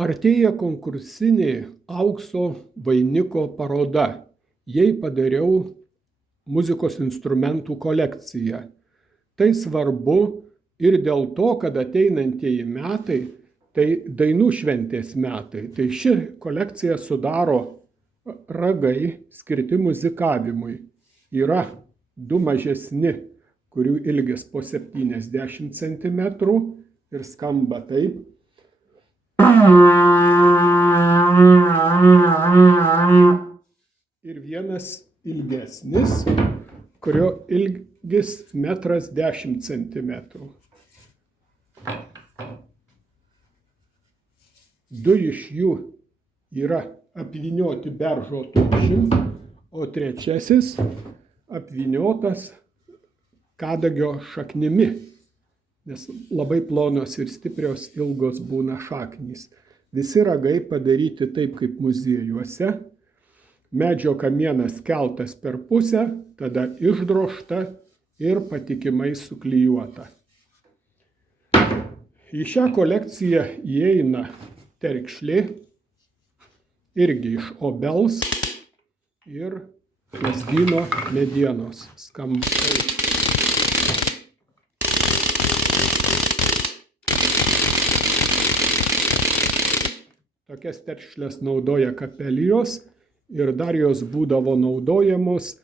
Artėja konkursinė aukso vainiko paroda. Jai padariau muzikos instrumentų kolekciją. Tai svarbu ir dėl to, kad ateinantieji metai tai dainų šventės metai. Tai ši kolekcija sudaro ragai skirti muzikavimui. Yra du mažesni, kurių ilgis po 70 cm ir skamba taip. Ir vienas ilgesnis, kurio ilgis 1,10 cm. Du iš jų yra apvynioti beržo tūkščiu, o trečiasis apvyniotas kadagio šaknimi, nes labai plonos ir stiprios ilgos būna šaknys. Visi ragai padaryti taip kaip muziejuose. Medžio kamienas keltas per pusę, tada išdrožta ir patikimai suklijuota. Į šią kolekciją įeina terkšlė, irgi iš obels ir lazdyno medienos. Skamba. Tokias terkšlės naudoja kapelijos ir dar jos būdavo naudojamos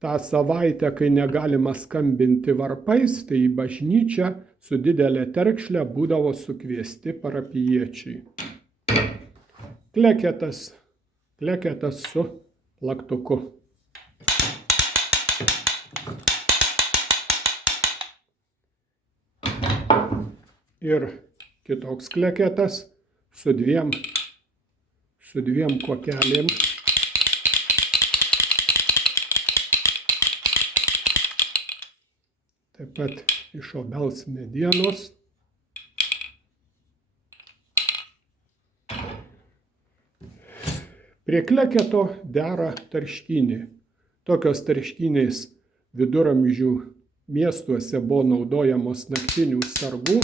tą savaitę, kai negalima skambinti varpais, tai į bažnyčią su didelė terkšlė būdavo sukviesti parapijiečiai. Kleketas su plaktuku. Ir kitoks kleketas su dviem kokelėm. Taip pat iš obels medienos. Prie kleketo dera tarškynė. Tokios tarškynės viduramžių miestuose buvo naudojamos naktinių sargų,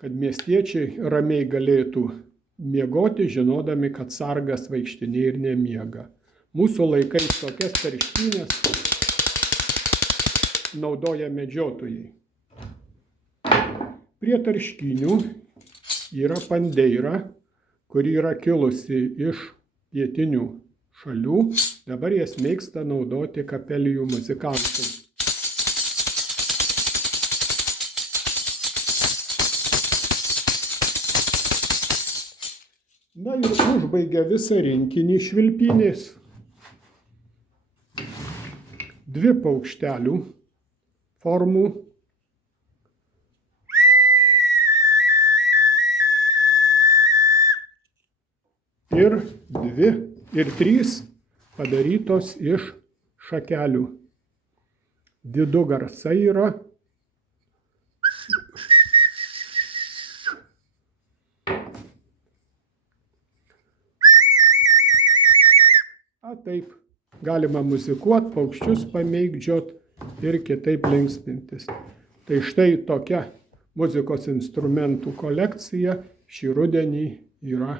kad miestiečiai ramiai galėtų miegoti, žinodami, kad sargas vaikštinėja ir nemiega. Mūsų laikais tokias tarškynės naudoja medžiotojai. Prie tarškynių yra pandeira, kuri yra kilusi iš pietinių šalių. Dabar jas mėgsta naudoti kapelijų muzikantai. Na ir užbaigia visą rinkinį švilpynės. Dvi paukštelių formų. Ir trys padarytos iš šakelių. Du garsai yra. Taip galima muzikuoti, paukščius pamėgdžiot ir kitaip linksmintis. Tai štai tokia muzikos instrumentų kolekcija šį rudenį yra